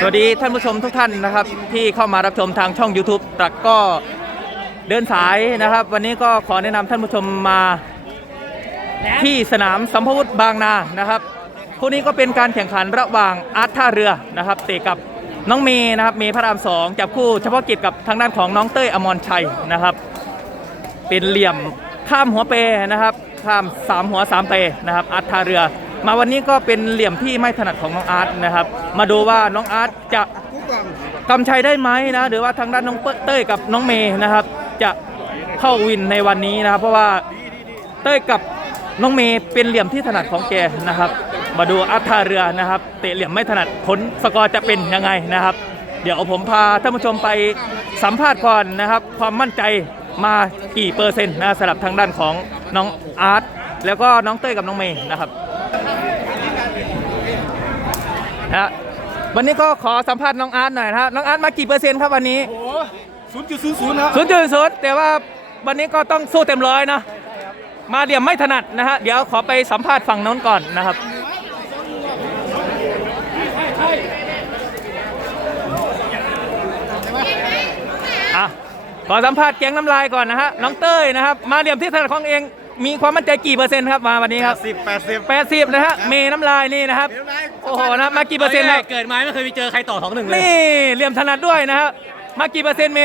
สวัสดีท่านผู้ชมทุกท่านนะครับ ที่เข้ามารับชมทางช่อง YouTube ตรักก็เดินสายนะครับ วันนี้ก็ขอแนะนำท่านผู้ชมมาที่สนามสัมภวุธบางนานะครับคู่นี้ก็เป็นการแข่งขันระหว่างอาร์ตท่าเรือนะครับเตะกับน้องเมย์นะครับเมย์พระรามสองจับคู่เฉพาะกิจกับทางด้านของน้องเต้ยอมรชัยนะครับ เป็นเหลี่ยมข้ามหัวเปนะครับข้ามสามหัวสามเปนะครับอาร์ท่าเรือ มาวันนี้ก็เป็นเหลี่ยมที่ไม่ถนัดของน้องอาร์ตนะครับ มาดูว่าน้องอาร์ตจะกำชัยได้ไหมนะหรือว่าทางด้านน้องเต้ยกับน้องเมย์นะครับ จะเข้าวินในวันนี้นะครับ เพราะว่าเต้ยกับน้องเมย์เป็นเหลี่ยมที่ถนัดของแกนะครับ มาดูอาร์ตท่าเรือนะครับ เตะเหลี่ยมไม่ถนัดผลสกอร์จะเป็นยังไงนะครับ เดี๋ยวผมพาท่านผู้ชมไปสัมภาษณ์ก่อนนะครับ ความมั่นใจมากี่เปอร์เซ็นต์นะสำหรับทางด้านของน้องอาร์ตแล้วก็น้องเต้ยกับน้องเมย์นะครับ นะวันนี้ก็ขอสัมภาษณ์น้องอาร์ตหน่อยนะครับน้องอาร์ตมากี่เปอร์เซ็นต์ครับวันนี้โอ้ศูนย์จุดศูนย์ศูนย์ครับศูนย์จุดศูนย์แต่ว่าวันนี้ก็ต้องสู้เต็มร้อยนะมาเหลี่ยมไม่ถนัดนะฮะเดี๋ยวขอไปสัมภาษณ์ฝั่งโน้นก่อนนะครับอะขอสัมภาษณ์แก๊งน้ำลายก่อนนะฮะน้องเต้ยนะครับ มาเหลี่ยมที่ถนัดของเอง มีความมั่นใจกี่เปอร์เซ็นต์ครับมาวันนี้ครับสิบแปดสิบ แปดสิบนะฮะเมน้ำลายนี่นะครับโอ้โหนะมากี่เปอร์เซ็นต์ครับ เกิดมาไม่เคยไปเจอใครต่อสองหนึ่งเลยนี่เหลี่ยมถนัดด้วยนะครับมากี่เปอร์เซ็นต์เม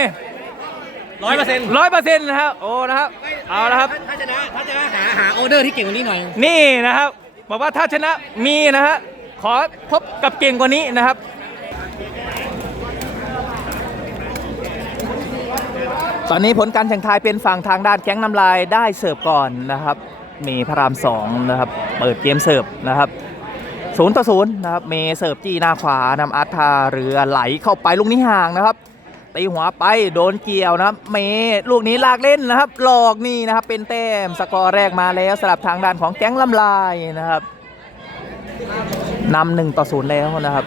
ร้อยเปอร์เซ็นต์ร้อยเปอร์เซ็นต์นะครับโอ้นะครับเอาละครับ ถ้าชนะถ้าชนะหาหาออเดอร์ที่เก่งกว่านี้หน่อย นี่นะครับบอกว่าถ้าชนะมีนะฮะขอพบกับเก่งกว่านี้นะครับ ตอนนี้ผลการแข่งทายเป็นฝั่งทางด้านแก๊งน้ำลายได้เสิร์ฟก่อนนะครับ มีพระรามสองนะครับ เปิดเกมเสิร์ฟนะครับศูนย์ต่อศูนย์นะครับเมเสิร์ฟจี้หน้าขวานำอาร์ทาเรือไหลเข้าไปลูกนี้ห่างนะครับตีหัวไปโดนเกี่ยวนะครับ เมลูกนี้ลากเล่นนะครับ หลอกนี่นะครับ เป็นแต้มสกอร์แรกมาแล้วสำหรับทางด้านของแก๊งลำลายนะครับนำหนึ่งต่อศูนย์แล้วนะครับ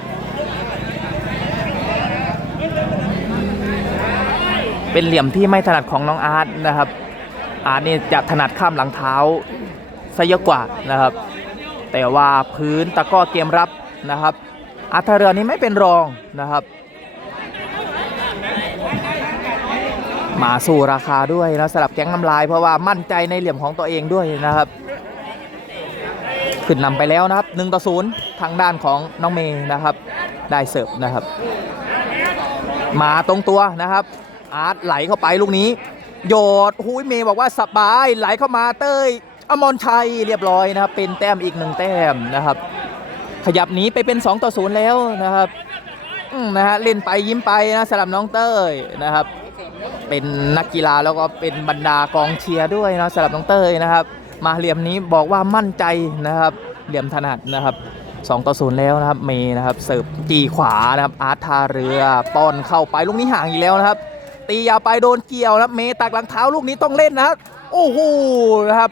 เป็นเหลี่ยมที่ไม่ถนัดของน้องอาร์ตนะครับ อาร์ตนี่จะถนัดข้ามหลังเท้าซะเยอะกว่านะครับ แต่ว่าพื้นตะก้อเกมรับนะครับ อาร์ตท่าเรือนี้ไม่เป็นรองนะครับ มาสู่ราคาด้วยนะสำหรับแก๊งน้ำลายเพราะว่ามั่นใจในเหลี่ยมของตัวเองด้วยนะครับขึ้นนำไปแล้วนะครับ1ต่อ0ทางด้านของน้องเมย์นะครับ ได้เสิร์ฟนะครับ มาตรงตัวนะครับ อาร์ตไหลเข้าไปลูกนี้ โยดหุยเมย์บอกว่าสบายไหลเข้ามาเต้ยอมรชัยเรียบร้อยนะครับ เป็นแต้มอีกหนึ่งแต้มนะครับ ขยับหนีไปเป็น 2 ต่อ0แล้วนะครับอืมนะฮะเล่นไปยิ้มไปนะสำหรับน้องเต้ยนะครับ เป็นนักกีฬาแล้วก็เป็นบรรดากองเชียร์ด้วยนะสำหรับน้องเต้ยนะครับ มาเหลี่ยมนี้บอกว่ามั่นใจนะครับ เหลี่ยมถนัดนะครับ2ต่อ0แล้วนะครับเมย์นะครับเสิร์ฟจีขวานะครับอาร์ตทาเรือป้อนเข้าไปลูกนี้ห่างอีกแล้วนะครับ ตียาวไปโดนเกี่ยวนะเมย์ตักหลังเท้าลูกนี้ต้องเล่นนะครับโอ้โหนะครับ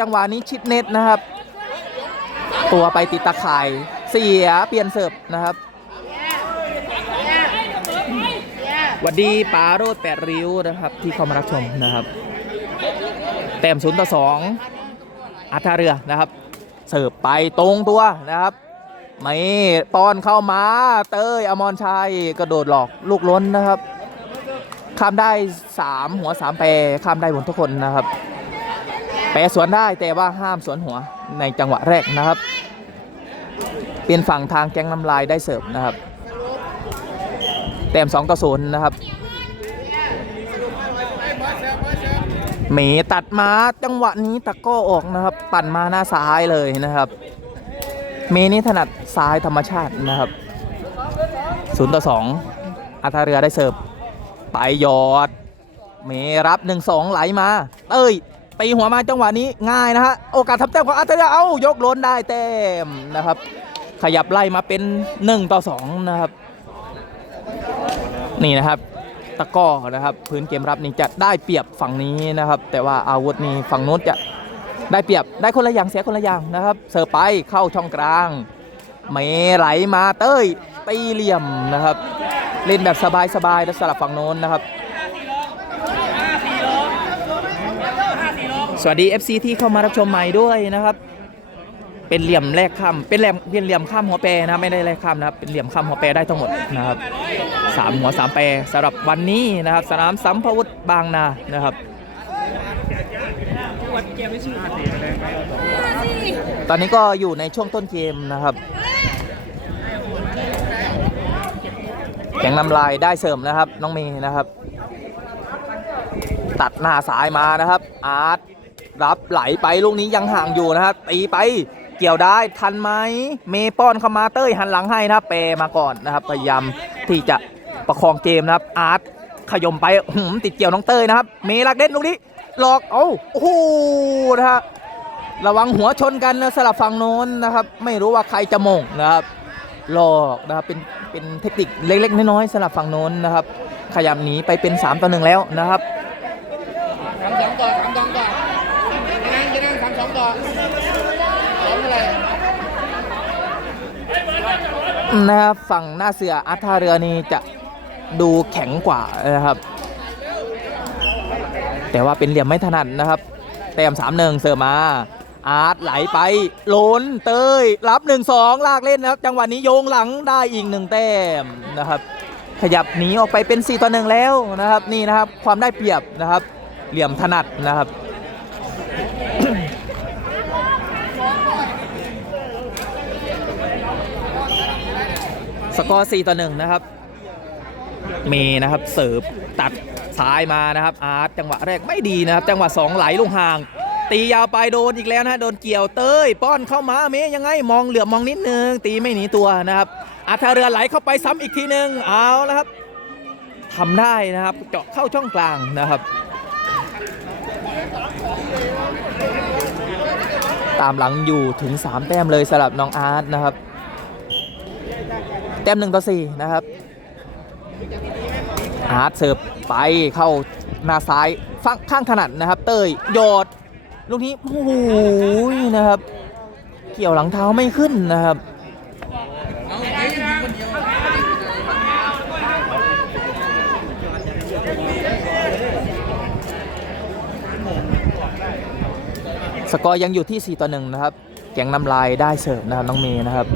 จังหวะนี้ชิดเน็ตนะครับ ตัวไปติดตะข่ายเสียเปลี่ยนเสิร์ฟนะครับหวัดดีป๋าโรดแปดริ้วนะครับ ที่เข้ามารับชมนะครับ แต้มศูนย์ต่อสองอัธาเรือนะครับ เสิร์ฟไปตรงตัวนะครับไม่ป้อนเข้ามาเต้ยอมรชัยกระโดดหลอกลูกล้นนะครับ ข้ามได้ 3 หัว 3 แปรข้ามได้หมดทุกคนนะครับ แปรสวนได้แต่ว่าห้ามสวนหัวในจังหวะแรกนะครับ เป็นฝั่งทางแก๊งน้ำลายได้เสิร์ฟนะครับ แต้ม2ต่อ0นะครับเมตัดมาจังหวะนี้ตะก้อออกนะครับ ปั่นมาหน้าซ้ายเลยนะครับ เมนี่ถนัดซ้ายธรรมชาตินะครับ0ต่อ2อาทาเรือได้เสิร์ฟ ไปหยอด เมรับ1-2ไหลมาเอ้ยตีหัวมาจังหวะนี้ง่ายนะฮะโอกาสทำแต้มของอาร์เทเรียเอ้ายกล้นได้แต้มนะครับ ขยับไล่มาเป็น1ต่อ2นะครับ นี่นะครับตะก้อนะครับพื้นเกมรับนี่จะได้เปรียบฝั่งนี้นะครับ แต่ว่าอาวุธนี่ฝั่งโน้นจะได้เปรียบได้คนละอย่างเสียคนละอย่างนะครับเสิร์ฟไปเข้าช่องกลาง เมไหลมาเต้ยตีเหลี่ยมนะครับ เล่นแบบสบายๆแล้วสลับฝั่งโน้นนะครับ สวัสดี FC ที่เข้ามารับชมใหม่ด้วยนะครับ เป็นเหลี่ยมแรกข้ามเป็นเหลี่ยมเป็นเหลี่ยมข้ามหัวแปรนะไม่ได้แรกข้ามนะครับเป็นเหลี่ยมข้ามหัวแปรได้ทั้งหมดนะครับสามหัวสามแปรสำหรับวันนี้นะครับ สนามสัมภวุฒิบางนานะครับตอนนี้ก็อยู่ในช่วงต้นเกมนะครับ ข็งนำลายได้เสริมนะครับ น้องเมย์นะครับ ตัดหน้าสายมานะครับ อาร์ตรับไหลไปลูกนี้ยังห่างอยู่นะครับตีไปเกี่ยวได้ทันไหมเมย์ป้อนเข้ามาเต้ยหันหลังให้นะครับเปมาก่อนนะครับ พยายามที่จะประคองเกมนะครับ อาร์ตขยมไปหืมติดเกี่ยวน้องเต้ยนะครับ เมย์ลักเด็ดลูกนี้หลอกเอ้าโอ้โหนะฮะระวังหัวชนกันนะสลับฝั่งโน้นนะครับ ไม่รู้ว่าใครจะมงนะครับหลอกนะครับเป็น เป็นเทคนิคเล็กๆน้อยๆสลับฝั่งโน้นนะครับขยับหนีไปเป็น 3ต่อหนึ่งแล้วนะครับสามสองต่อสามสองต่อจะนั่งจะนั่งสามสองต่อสองอะไรนะครับฝั่งหน้าเสืออาร์ตท่าเรือนี่จะดูแข็งกว่านะครับ แต่ว่าเป็นเหลี่ยมไม่ถนัดนะครับแต้มสามหนึ่งเสิร์ฟมา อาร์ตไหลไปโลนเตยรับ1นสองลากเล่นนะครับ จังหวะนี้โยงหลังได้อีกหนึ่งแต้มนะครับ ขยับหนีออกไปเป็น 4 ต่อหนึ่งแล้วนะครับ นี่นะครับความได้เปรียบนะครับ เหลี่ยมถนัดนะครับสกอร์4ต่อ1นะครับเมย์นะครับเสิร์ฟตัดซ้ายมานะครับ อาร์ตจังหวะแรกไม่ดีนะครับ จังหวะ 2 ไหลลงห่าง ตียาวไปโดนอีกแล้วนะโดนเกี่ยวเต้ยป้อนเข้ามาเมยังไงมองเหลือมองนิดนึงตีไม่หนีตัวนะครับอาร์ตท่าเรือไหลเข้าไปซ้ำอีกทีนึงเอาแล้วครับทำได้นะครับเจาะเข้าช่องกลางนะครับ ตามหลังอยู่ถึง 3 แต้มเลยสำหรับน้องอาร์ตนะครับ แต้มหนึ่งต่อสี่นะครับอาร์ตเสิร์ฟไปเข้าหน้าซ้ายข้างถนัดนะครับ เต้ยโยด ลูกนี้โอ้โหนะครับ เกี่ยวหลังเท้าไม่ขึ้นนะครับสกอร์ยังอยู่ที่ 4 ต่อ 1 นะครับ แกงน้ำลายได้เสิร์ฟนะครับน้องเมย์นะครับ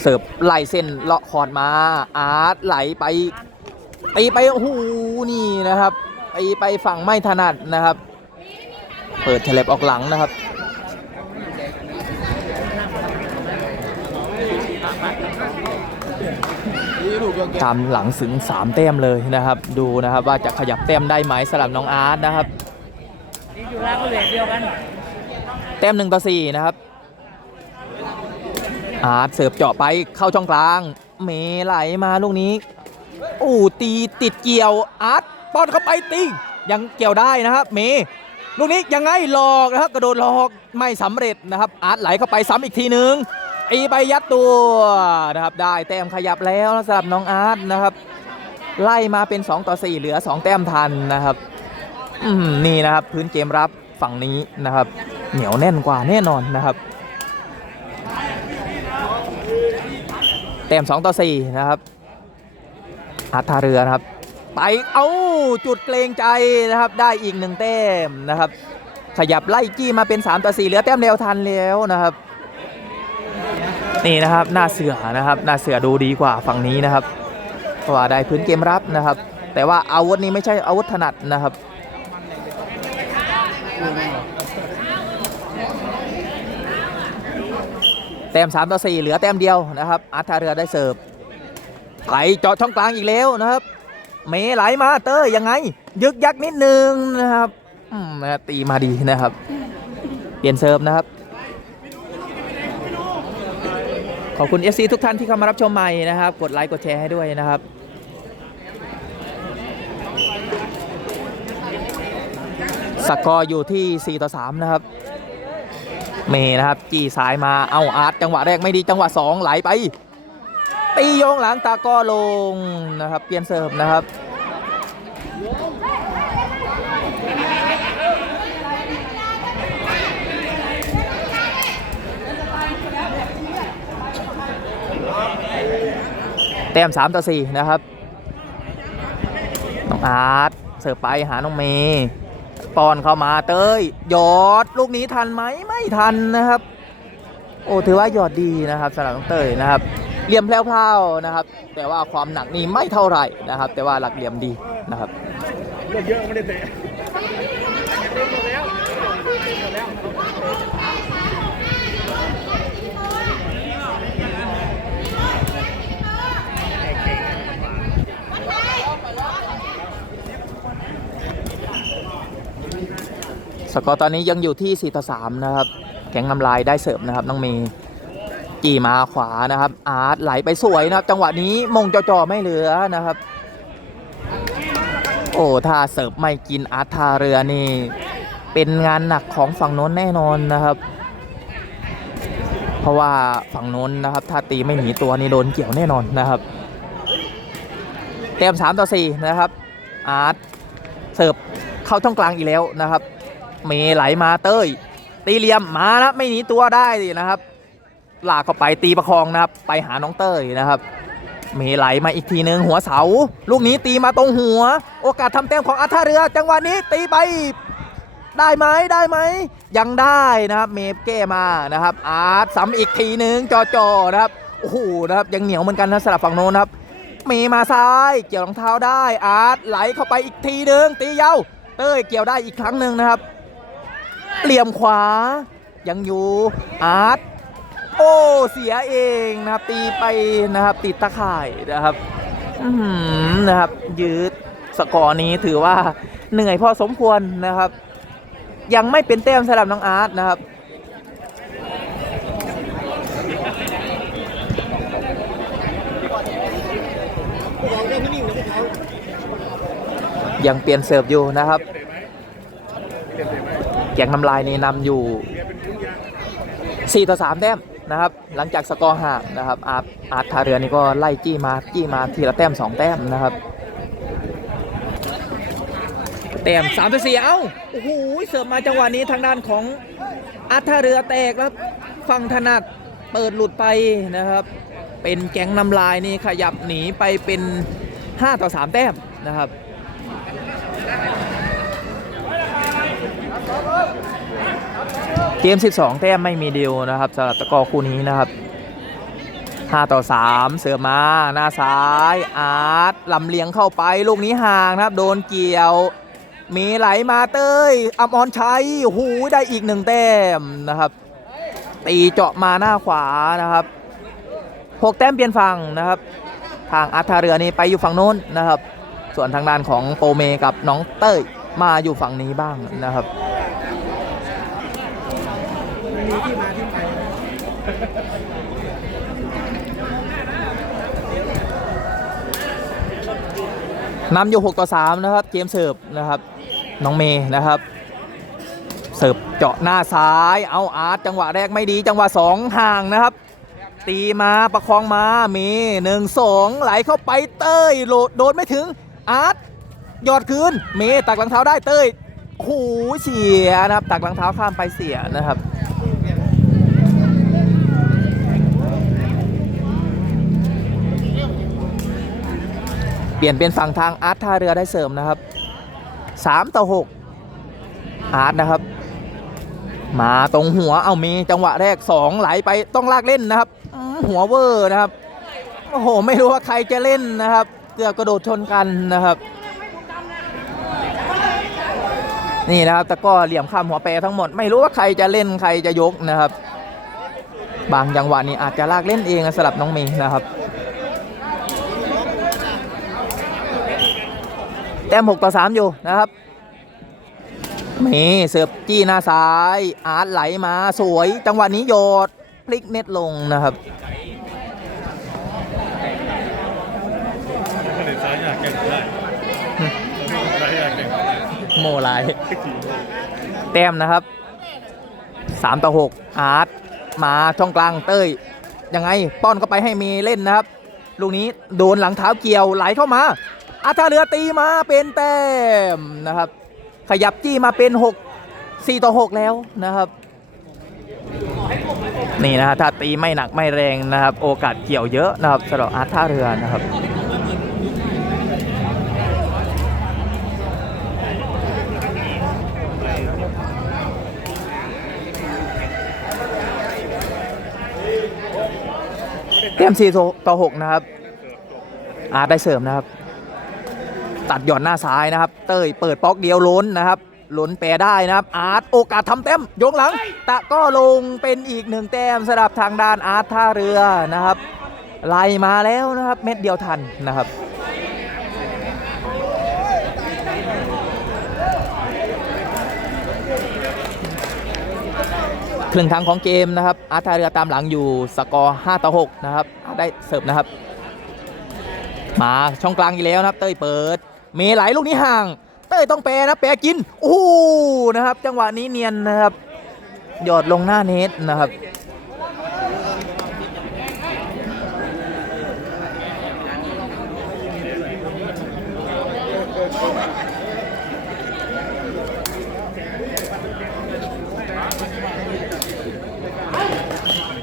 เสิร์ฟไหลเส้นเลาะคอดมา อาร์ตไหลไปตีไป โอ้โห นี่นะครับ ไปไปฝั่งไม่ถนัดนะครับ เปิดเฉลบออกหลังนะครับตามหลังถึง 3 แต้มเลยนะครับ ดูนะครับว่าจะขยับแต้มได้ไหมสำหรับน้องอาร์ตนะครับอยู่แล้วก็เลทเดียวกันแต้มหนึ่งต่อสี่นะครับ อาร์ตเสิร์ฟเจาะไปเข้าช่องกลาง เมไหลมาลูกนี้อู้ตีติดเกี่ยวอาร์ต ป้อนเข้าไปตียังเกี่ยวได้นะครับเมลูกนี้ยังไงหลอกนะครับกระโดดหลอกไม่สำเร็จนะครับอาร์ตไหลเข้าไปซ้ำอีกทีหนึ่งตีไปยัดตัวนะครับได้แต้มขยับแล้วสำหรับน้องอาร์ตนะครับ ไล่มาเป็น 2 ต่อ 4 เหลือ 2 แต้มทันนะครับนี่นะครับพื้นเกมรับฝั่งนี้นะครับ เหนียวแน่นกว่าแน่นอนนะครับแต้ม2ต่อ4นะครับอาร์ตท่าเรือนะครับ ไปเอ้าจุดเกรงใจนะครับได้อีกหนึ่งแต้มนะครับ ขยับไล่จี้มาเป็น 3 ต่อ 4 เหลือแต้มเดียวทันแล้วนะครับ นี่นะครับหน้าเสือนะครับหน้าเสือดูดีกว่าฝั่งนี้นะครับเพราะว่าได้พื้นเกมรับนะครับ แต่ว่าอาวุธนี้ไม่ใช่อาวุธถนัดนะครับแต้ม3ต่อ4เหลือแต้มเดียวนะครับอาร์ตท่าเรือได้เสิร์ฟไหลเจาะช่องกลางอีกแล้วนะครับ เมไหลมาเตอร์ยังไง ยึกยักนิดนึงนะครับอืมนะตีมาดีนะครับ เปลี่ยนเซิร์ฟนะครับ ขอบคุณ FC ทุกท่านที่เข้ามารับชมใหม่นะครับ กดไลค์กดแชร์ให้ด้วยนะครับสกอร์อยู่ที่ 4 ต่อ 3 นะครับ เมนะครับ จี้ซ้ายมา เอาอาร์ตจังหวะแรกไม่ดีจังหวะ 2 ไหลไป ตีโยงหลังตาก็ลงนะครับ เปลี่ยนเสิร์ฟนะครับแต้ม3ต่อ4นะครับ น้องอาร์ตเสิร์ฟไปหาน้องเมย์ปอนเข้ามาเต้ยหยอดลูกนี้ทันไหมไม่ทันนะครับ โอ้ถือว่าหยอดดีนะครับสำหรับน้องเต้ยนะครับ เหลี่ยมแพรวๆนะครับ แต่ว่าความหนักนี่ไม่เท่าไหร่นะครับ แต่ว่าหลักเหลี่ยมดีนะครับเลือกเยอะไม่ได้เตะสกอร์ตอนนี้ยังอยู่ที่4ต่อ3นะครับ แข็งนำลายได้เสิร์ฟนะครับ น้องเมย์ จีมาขวานะครับ อาร์ตไหลไปสวยนะครับ จังหวะนี้มงจ่อๆไม่เหลือนะครับ โอ้ถ้าเสิร์ฟไม่กินอาร์ตทาเรือนี่ เป็นงานหนักของฝั่งโน้นแน่นอนนะครับ เพราะว่าฝั่งโน้นนะครับถ้าตีไม่หนีตัวนี่โดนเกี่ยวแน่นอนนะครับเต็ม3ต่อ4นะครับ อาร์ตเสิร์ฟเข้าช่องกลางอีกแล้วนะครับ เมไหลมาเต้ย ตีเหลี่ยมมานะไม่หนีตัวได้ดินะครับ ลากเข้าไปตีประคองนะครับ ไปหาน้องเต้ยนะครับเมไหลมาอีกทีหนึ่งหัวเสา ลูกนี้ตีมาตรงหัว โอกาสทำแต้มของอัธเรือ จังหวะนี้ตีไปได้ไหมได้ไหม ยังได้นะครับ เมฟแก้มานะครับ อาร์ตซ้ำอีกทีหนึ่งจอๆนะครับโอ้โหนะครับยังเหนียวเหมือนกันนะสลับฝั่งโน้นนะครับ เมมาซ้ายเกี่ยวรองเท้าได้อาร์ตไหลเข้าไปอีกทีหนึ่งตีเย้าเต้ยเกี่ยวได้อีกครั้งหนึ่งนะครับ เหลี่ยมขวายังอยู่อาร์ต โอ้เสียเองนะครับตีไปนะครับติดตะข่ายนะครับนะครับ ยืดสกอร์นี้ถือว่าเหนื่อยพอสมควรนะครับ ยังไม่เป็นแต้มสำหรับน้องอาร์ตนะครับยังเปลี่ยนเสิร์ฟอยู่นะครับแกงน้ำลายนี่นำอยู่ 4 ต่อ 3 แต้ม นะครับหลังจากสกอร์ห่างนะครับอาร์ตอาร์ตทาเรือนี่ก็ไล่จี้มาจี้มาทีละแต้ม 2 แต้มนะครับแต้ม3ต่อ4เอ้าโอ้โหเสิร์ฟมาจังหวะนี้ทางด้านของอาร์ตทาเรือแตกแล้วฝั่งถนัดเปิดหลุดไปนะครับ เป็นแก๊งน้ำลายนี่ขยับหนีไปเป็น 5 ต่อ 3 แต้มนะครับ เกม 12 แต้มไม่มีดิวนะครับสำหรับตะกร้อคู่นี้นะครับ 5 ต่อ 3 เสือมา หน้าซ้ายอาร์ตลำเลียงเข้าไปลูกนี้ห่างนะครับ โดนเกี่ยว มีไหลมาเต้ยอมรชัยโอ้หูได้อีกหนึ่งแต้มนะครับ ตีเจาะมาหน้าขวานะครับ 6 แต้มเปลี่ยนฝั่งนะครับ ทางอาร์ตทาเรือนี่ไปอยู่ฝั่งโน้นนะครับ ส่วนทางด้านของโปเมกับน้องเต้ยมาอยู่ฝั่งนี้บ้างนะครับ นำอยู่ 6 ต่อ 3 นะครับ เกมเสิร์ฟนะครับ น้องเมย์นะครับ เสิร์ฟเจาะหน้าซ้าย เอาอาร์ตจังหวะแรกไม่ดี จังหวะ 2 ห่างนะครับ ตีมาประคองมา เมย์หนึ่งสองไหลเข้าไปเต้ยโหลดโดนไม่ถึง อาร์ตหยอดคืน เมย์ตักหลังเท้าได้เต้ยโอ้โหเสียนะครับ ตักหลังเท้าข้ามไปเสียนะครับ ปลี่ยนเป็นฝั่งทางอาร์ตท่าเรือได้เสริมนะครับ3ต่อ6อาร์ตนะครับ มาตรงหัวเอามีจังหวะแรก2ไหลไปต้องลากเล่นนะครับอื้อหัวเวอร์นะครับโอ้โหไม่รู้ว่าใครจะเล่นนะครับ เกือบกระโดดชนกันนะครับ นี่นะครับตะกร้อเหลี่ยมข้ามหัวแปรทั้งหมด ไม่รู้ว่าใครจะเล่นใครจะยกนะครับ บางจังหวะนี้อาจจะลากเล่นเองนะสำหรับน้องเมย์นะครับ แต้ม6ต่อ3อยู่นะครับมีเสิร์ฟจี้หน้าซ้าย อาร์ตไหลมาสวย จังหวะนี้โยดพลิกเน็ตลงนะครับก็เลยซ้ายอยากแข่งได้ซ้ายอยากแข่งโมไลายแต้มนะครับ3ต่อ6อาร์ตมาช่องกลางเต้ยยังไงป้อนเข้าไปให้มีเล่นนะครับ ลูกนี้โดนหลังเท้าเกี่ยวไหลเข้ามา อัาเรือตีมาเป็นแต้มนะครับ ขยับจี้มาเป็น 6 4 ต่อ 6 แล้วนะครับ นี่นะฮะถ้าตีไม่หนักไม่แรงนะครับ โอกาสเกี่ยวเยอะนะครับสำหรับอาท่าเรือนะครับเต็ม4ต่อ6นะครับอาได้เสริมนะครับ ตัดหย่อนหน้าซ้ายนะครับ เต้ยเปิดป๊อกเดียวล้นนะครับล้นแปรได้นะครับ อาร์ตโอกาสทำแต้มยกหลัง ตะก็ลงเป็นอีกหนึ่งแต้มสำหรับทางด้านอาร์ตท่าเรือนะครับไล่มาแล้วนะครับ เม็ดเดียวทันนะครับครึ่งทางของเกมนะครับ อาร์ตท่าเรือตามหลังอยู่สกอร์5ต่อ6นะครับอาร์ตได้เสิร์ฟนะครับ มาช่องกลางอีกแล้วนะครับ เต้ยเปิด เมไหลลูกนี้ห่าง เต้ยต้องแปรนะแปรกินโอ้โหนะครับ จังหวะนี้เนียนนะครับหยอดลงหน้าเนตนะครับ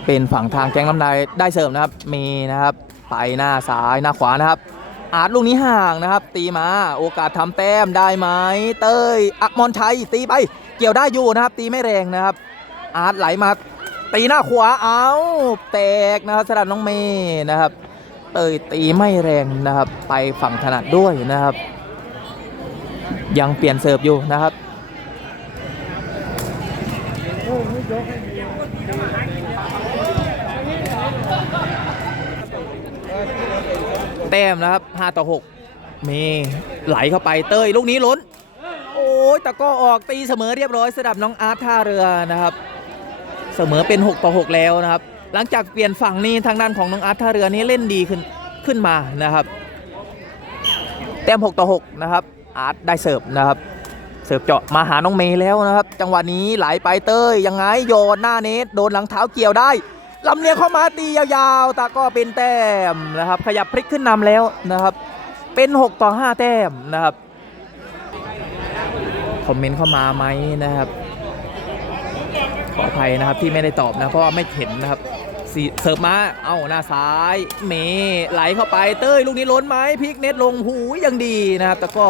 เป็นฝั่งทางแกงน้ำลายได้เสริมนะครับ มีนะครับ ไปหน้าซ้ายหน้าขวานะครับ อาร์ตลูกนี้ห่างนะครับ ตีมาโอกาสทำแต้มได้ไหมเต้ยอักมอนชัยตีไป เกี่ยวได้อยู่นะครับ ตีไม่แรงนะครับ อาร์ตไหลมาตีหน้าขวาเอาแตกนะครับสำหรับน้องเมย์นะครับ เตยตีไม่แรงนะครับ ไปฝั่งถนัดด้วยนะครับ ยังเปลี่ยนเสิร์ฟอยู่นะครับ แต้มนะครับ 5 ต่อ 6มย์ไหลเข้าไปเต้ยลูกนี้ล้น โอ้ยแต่ก็ออกตีเสมอเรียบร้อยสำหรับน้องอาร์ตท่าเรือนะครับ เสมอเป็น 6 ต่อ 6 แล้วนะครับ หลังจากเปลี่ยนฝั่งนี้ทางด้านของน้องอาร์ตท่าเรือนี้เล่นดีขึ้นขึ้นมานะครับ แต้ม 6 ต่อ 6 นะครับ อาร์ตได้เสิร์ฟนะครับ เสิร์ฟเจาะมาหาน้องเมย์แล้วนะครับ จังหวะนี้ไหลไปเต้ยยังไงโยนหน้าเน็ตโดนหลังเท้าเกี่ยวได้ ลำเลียงเข้ามาตียาวๆ ตาก็เป็นแต้มนะครับ ขยับพลิกขึ้นนำแล้วนะครับ เป็น 6 ต่อ 5 แต้มนะครับ คอมเมนต์เข้ามาไหมนะครับ ขออภัยนะครับที่ไม่ได้ตอบนะ เพราะว่าไม่เห็นนะครับเสิร์ฟมา เอาหน้าซ้าย เมย์ไหลเข้าไป เต้ยลูกนี้ล้นไหมพลิกเน็ตลงหูยยังดีนะครับ แต่ก็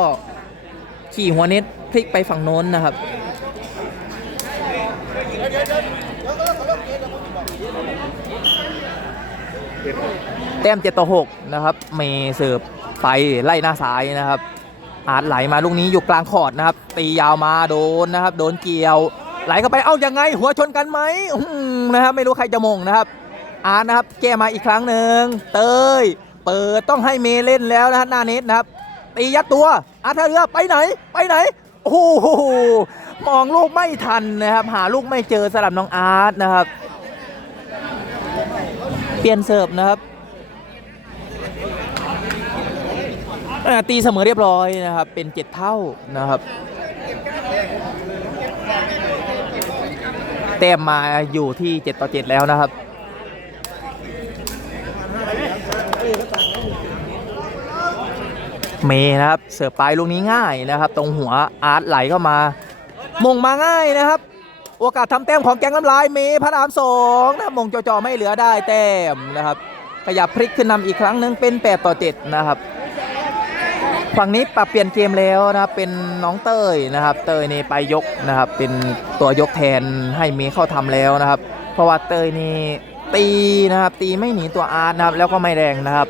ขี่หัวเน็ตพลิกไปฝั่งโน้นนะครับ แต้ม7ต่อ6นะครับเมย์เสิร์ฟไปไล่หน้าซ้ายนะครับอาร์ตไหลมาลูกนี้อยู่กลางคอร์ดนะครับ ตียาวมาโดนนะครับ โดนเกี่ยว ไหลเข้าไปเอ้ายังไง หัวชนกันไหมนะครับไม่รู้ใครจะมงนะครับ อาร์ตนะครับแก้มาอีกครั้งหนึ่งเตยเปิดต้องให้เมย์เล่นแล้วนะฮะหน้าเน็ตนะครับตียัดตัวอาร์ตท่าเรือไปไหน ไปไหนโอ้โหมองลูกไม่ทันนะครับ หาลูกไม่เจอสำหรับน้องอาร์ตนะครับ เปลี่ยนเสิร์ฟนะครับตีเสมอเรียบร้อยนะครับ เป็น7เท่านะครับ แต้มมาอยู่ที่7ต่อ7แล้วนะครับเมย์นะครับ เสิร์ฟไปลูกนี้ง่ายนะครับ ตรงหัวอาร์ตไหลเข้ามามงมาง่ายนะครับ โอกาสทำแต้มของแกงน้ำลายเมย์พระรามสองนะมงจ่อๆไม่เหลือได้แต้มนะครับ ขยับพลิกขึ้นนำอีกครั้งหนึ่งเป็น 8 ต่อ 7 นะครับ ฝั่งนี้ปรับเปลี่ยนเกมแล้วนะครับเป็นน้องเต้ยนะครับ เต้ยนี่ไปยกนะครับ เป็นตัวยกแทนให้เมย์เข้าทำแล้วนะครับ เพราะว่าเต้ยนี่ตีนะครับ ตีไม่หนีตัวอาร์ตนะครับ แล้วก็ไม่แรงนะครับ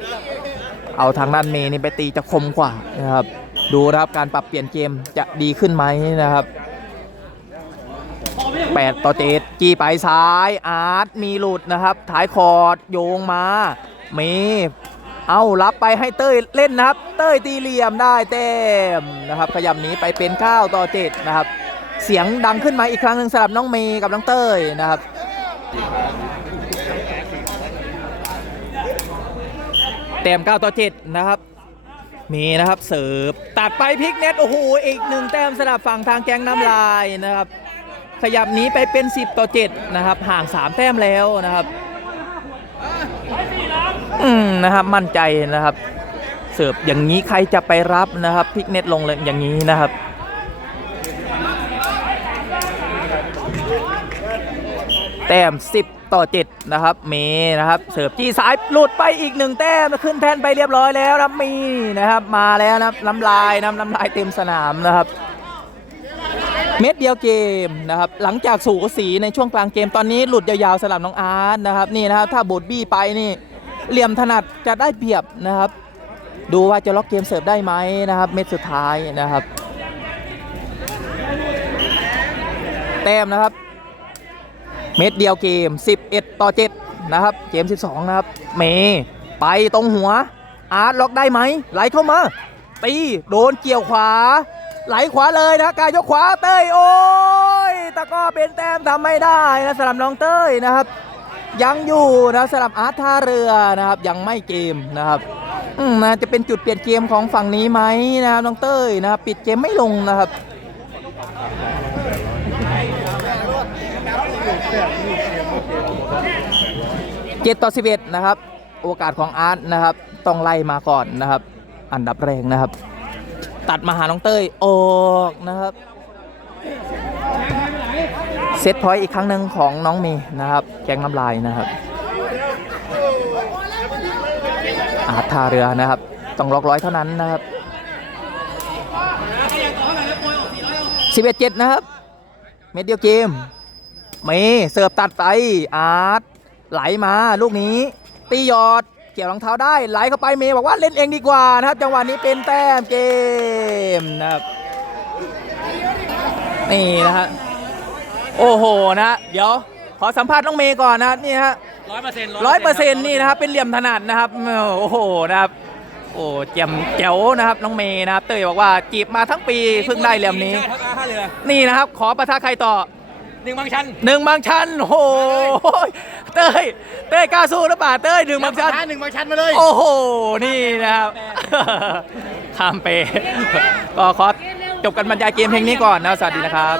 เอาทางด้านเมย์นี่ไปตีจะคมกว่านะครับ ดูนะครับการปรับเปลี่ยนเกมจะดีขึ้นไหมนะครับ 8 ต่อ 7 จี้ไปซ้ายอาร์ตมีหลุดนะครับท้ายคอร์ดโยงมาเมย์เอารับไปให้เต้ยเล่นนะครับ เต้ยตีเหลี่ยมได้เต็มนะครับขยับหนีไปเป็น 9 ต่อ 7 นะครับ เสียงดังขึ้นมาอีกครั้งหนึ่งสำหรับน้องเมย์กับน้องเต้ยนะครับเต็ม9 ต่อ 7 นะครับมีนะครับเสิร์ฟตัดไปพลิกเน็ตโอ้โหอีกหนึ่งแต้มสำหรับฝั่งทางแกงน้ำลายนะครับ ขยับหนีไปเป็น 10 ต่อ 7 นะครับ ห่าง 3 แต้มแล้วนะครับอืมนะครับมั่นใจนะครับ เสิร์ฟอย่างนี้ใครจะไปรับนะครับพลิกเน็ตลงเลยอย่างนี้นะครับแต้ม 10 ต่อ 7 นะครับเมนะครับ เสิร์ฟจี้ซ้ายหลุดไปอีกหนึ่งแต้มขึ้นแท่นไปเรียบร้อยแล้วนะครับมีนะครับ มาแล้วนะครับน้ำลายน้ำน้ำลายเต็มสนามนะครับ เม็ดเดียวเกมนะครับหลังจากสู่สีในช่วงกลางเกมตอนนี้หลุดยาวๆสลับน้องอาร์ตนะครับนี่นะครับถ้าบดบี้ไปนี่เหลี่ยมถนัดจะได้เปรียบนะครับ ดูว่าจะล็อกเกมเสิร์ฟได้ไหมนะครับ เม็ดสุดท้ายนะครับ แต้มนะครับ เม็ดเดียวเกม 11 ต่อ 7 นะครับ เกม 12 นะครับ เมย์ไปตรงหัวอาร์ตล็อกได้ไหมไหลเข้ามาตีโดนเกี่ยวขวา ไหลขวาเลยนะกายยกขวาเต้ยโอ้ยตะก้อเป็นแต้มทำไม่ได้นะสำหรับน้องเต้ยนะครับ ยังอยู่นะสำหรับอาร์ตท่าเรือนะครับ ยังไม่เกมนะครับนะจะเป็นจุดเปลี่ยนเกมของฝั่งนี้ไหมนะครับน้องเต้ยนะครับปิดเกมไม่ลงนะครับเจ็ดต่อ11นะครับ โอกาสของอาร์ตนะครับ ต้องไล่มาก่อนนะครับ อันดับแรกนะครับ ตัดมาหาน้องเต้ยออกนะครับ เซตพอยต์อีกครั้งหนึ่งของน้องมย์นะครับ แกงน้ำลายนะครับอาร์ตท่าเรือนะครับ ต้องล็อกร้อยเท่านั้นนะครับ11 7นะครับ เม็ดเดียวเกมเมย์เสิร์ฟตัดไปอาร์ตไหลมาลูกนี้ ตีหยอด กี่ยวรองเท้าได้ไหลเข้าไปเมย์บอกว่าเล่นเองดีกว่านะครับ จังหวะนี้เป็นแต้มเกมนะครับนี่นะฮะโอ้โหนะเดี๋ยวขอสัมภาษณ์น้องเมย์ก่อนนะนี่ฮะร้อยเปอร์เซ็นต์ร้อยเปอร์เซ็นต์นี่นะครับเป็นเหลี่ยมถนัดนะครับโอ้โหนะครับโอ้เจียมแจ๋วนะครับน้องเมย์นะครับเต้ยบอกว่าจีบมาทั้งปีเพิ่งได้เหลี่ยมนี้ทัพอาท่าเรือนี่นะครับ ขอประทะใครต่อหนึ่งบางชันหนึ่งบางชันโอ้โห เต้ยเต้ยกล้าสู้หรือเปล่าเต้ยหนึ่งบางชันหนึ่งบางชันมาเลย โอ้โห นี่นะครับข้ามเปก็ขอจบกันบรรยายเกมเพลงนี้ก่อนนะสวัสดีนะครับ